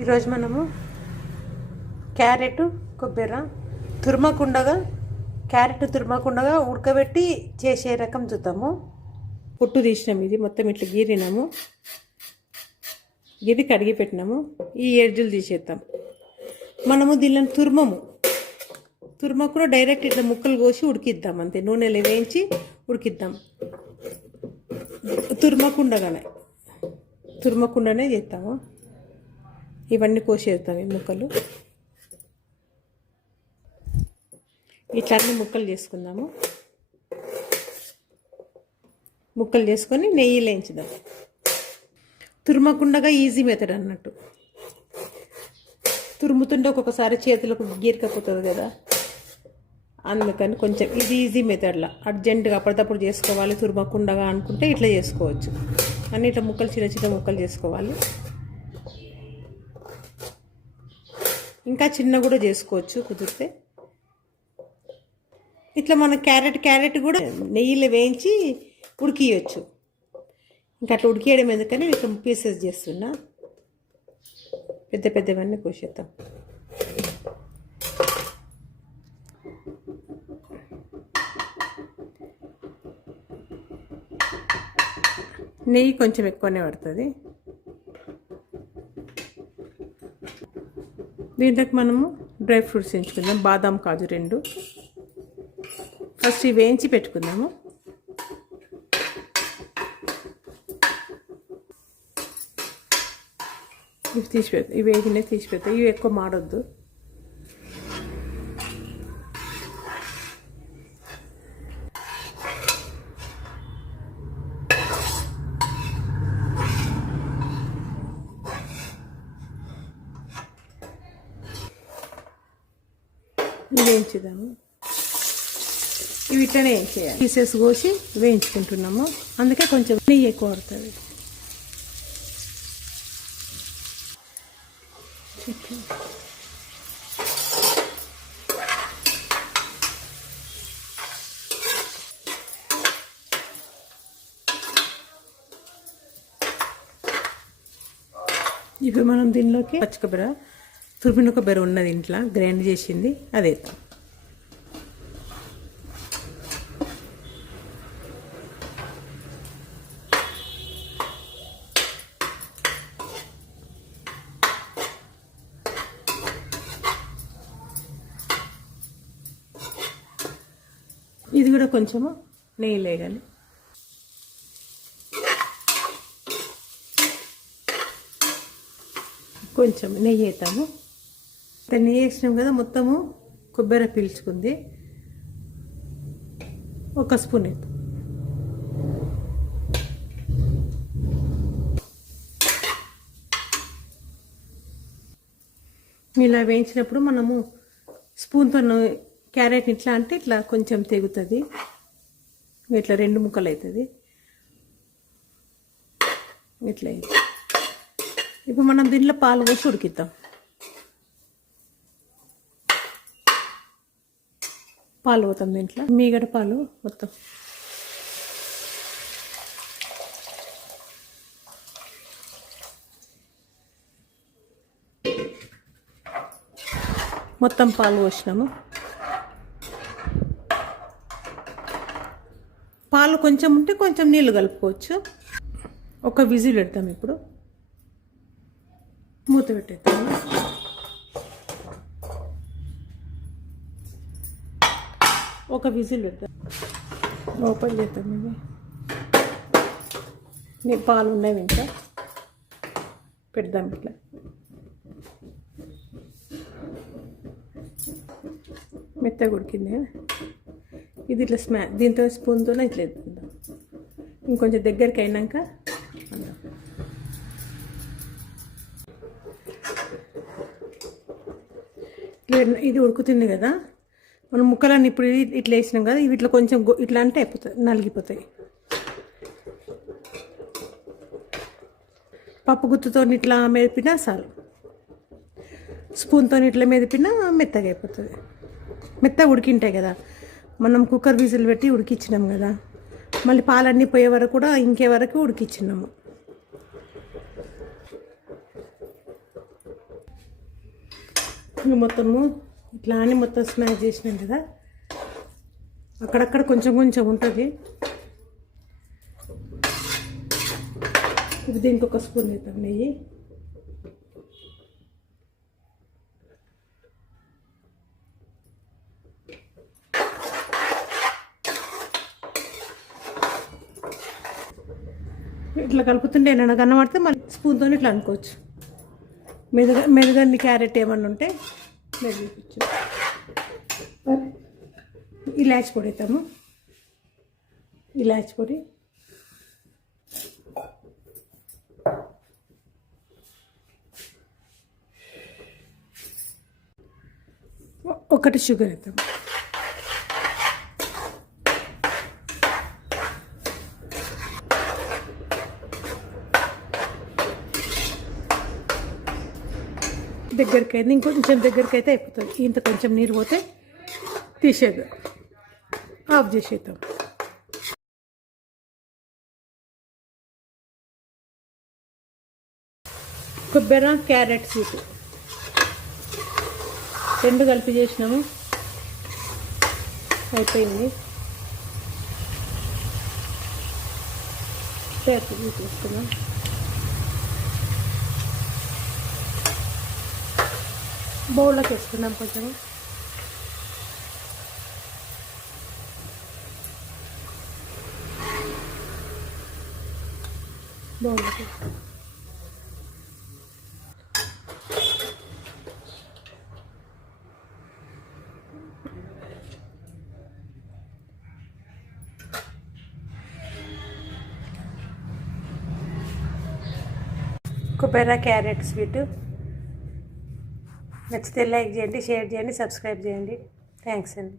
ఈరోజు మనము క్యారెట్ కొబ్బరి తురమకుండగా ఉడకబెట్టి చేసే రకం చూద్దాము. పొట్టు తీసినాము, ఇది మొత్తం ఇట్లా గీరినాము, గిరి కడిగి పెట్టినాము. ఈ ఎడ్జులు తీసేద్దాం. మనము దీనిని తురమకుండా డైరెక్ట్ ఇట్లా ముక్కలు కోసి ఉడికిద్దాం, అంతే. నూనెలో వేయించి ఉడికిద్దాం. తురమకుండనే చేస్తాము. ఇవన్నీ కోసేద్దాం. ఈ ముక్కలు ఇట్లా అన్ని ముక్కలు చేసుకుందాము. ముక్కలు చేసుకొని నెయ్యిలో వేయించుదాం. తురమకుండగా ఈజీ మెథడ్ అన్నట్టు. తురుముతుంటే ఒక్కొక్కసారి చేతులకు గీరకపోతుంది కదా, అందుకని కొంచెం ఇది ఈజీ మెథడ్లా అర్జెంటుగా అప్పటికప్పుడు చేసుకోవాలి తురమకుండగా అనుకుంటే ఇట్లా చేసుకోవచ్చు. అన్ని ఇట్లా ముక్కలు చిన్న చిన్న ముక్కలు చేసుకోవాలి. ఇంకా చిన్న కూడా చేసుకోవచ్చు కుదిరితే. ఇట్లా మన క్యారెట్ కూడా నెయ్యిలో వేయించి ఉడికియచ్చు. ఇంకా అట్లా ఉడికేయడం ఎందుకని ఇట్లా పీసెస్ చేస్తున్నా. పెద్దవన్నీ కోసేద్దాం. నెయ్యి కొంచెం ఎక్కువనే పడుతుంది. దీంట్లోకి మనము డ్రై ఫ్రూట్స్ వేయించుకుందాం. బాదాం, కాజు 2 ఫస్ట్ ఇవి వేయించి పెట్టుకుందాము. ఇవి వేగినవి తీసిపెడతాయి. ఇవి ఎక్కువ మాడొద్దు. వేయించుదాము. ఇవి ఇట్లనే వేయించేయాలి. పీసెస్ కోసి వేయించుకుంటున్నాము, అందుకే కొంచెం నెయ్యి ఎక్కువ పడుతుంది. ఇప్పుడు మనం దీనిలోకి పచ్చి కొబ్బరి, తురిమిన కొబ్బరి ఉన్నది ఇంట్లో గ్రైండ్ చేసింది, అదే వేద్దాం. ఇది కూడా కొంచెము నెయ్యి లేగాలి. కొంచెం నెయ్యి వేస్తాము. నెయ్యి వేసినాం కదా, మొత్తము కొబ్బరి పీల్చుకుంది. 1 స్పూన్ వేస్తాం. ఇలా వేయించినప్పుడు మనము స్పూన్తో క్యారెట్ ఇట్లా అంటే ఇట్లా కొంచెం తెగుతుంది, ఇట్లా 2 ముక్కలు అవుతుంది. ఇట్లా ఇప్పుడు మనం దీంట్లో పాలు పోసి ఉడికిద్దాం. పాలు పోతాం దీంట్లో, మీగడ పాలు మొత్తం. మొత్తం పాలు పోసినాము. పాలు కొంచెం ఉంటే కొంచెం నీళ్ళు కలుపుకోవచ్చు. 1 విజిల్ పెడతాం. ఇప్పుడు మూత పెట్టేద్దాము. ఒక విజిల్ పెడతాం. ఓపెన్ చేద్దాం. ఇవి పాలు ఉన్నాయి, ఇంకా పెడదాం. ఇట్లా మెత్తగా ఉడికింది కదా, ఇది ఇట్లా దీంతో స్పూన్తోనే ఇట్లా ఎత్తుకుందాం. ఇంకొంచెం దగ్గరికి అయినాక ఇది ఉడుకుతుంది కదా, మనం ముక్కలన్నీ ఇప్పుడు ఇట్లా వేసినాం కదా, ఇవి ఇట్లా కొంచెం ఇట్లా అంటే అయిపోతుంది, నలిగిపోతాయి. పప్పు గుత్తుతో ఇట్లా మెదిపినా చాలు, స్పూన్తో ఇట్లా మెదిపినా మెత్తగా అయిపోతుంది. మెత్తగా ఉడికింటాయి కదా, మనం కుక్కర్ విజిల్ పెట్టి ఉడికిచ్చినాం కదా, మళ్ళీ పాలన్నీ పోయే వరకు కూడా ఇంకే వరకు ఉడికిచ్చినాము. ఇంక మొత్తము ఇట్లా అని మొత్తం స్మాష్ చేసినాం కదా, అక్కడక్కడ కొంచెం కొంచెం ఉంటుంది. ఇప్పుడు దీనికి ఒక స్పూన్ వేద్దాం నెయ్యి. ఇట్లా కలుపుతుంటే ఏమైనా కనబడితే మళ్ళీ స్పూన్తో ఇట్లా అనుకోవచ్చు. మెరుగన్ని క్యారెట్ ఏమన్నా ఉంటే మెరుగుచ్చు. ఇలాచి పొడి వేద్దాము. ఇలాచి పొడి, ఒకటి షుగర్ వేద్దాము. దగ్గరికి అయితే ఇంకొంచెం దగ్గరికి అయితే అయిపోతుంది. ఇంత కొంచెం నీరు పోతే తీసేద్దాం, ఆఫ్ చేసేద్దాం. కొబ్బరి క్యారెట్ స్వీట్ రెండు కలిపి చేసినాము, అయిపోయింది. తీసుకున్నాం. బౌల్లోకి వేసుకున్నాం కొంచెం. బౌల్లోకి కొబ్బరి క్యారెట్ స్వీట్ నచ్చితే లైక్ చేయండి, షేర్ చేయండి, సబ్స్క్రైబ్ చేయండి. థ్యాంక్స్ అండి.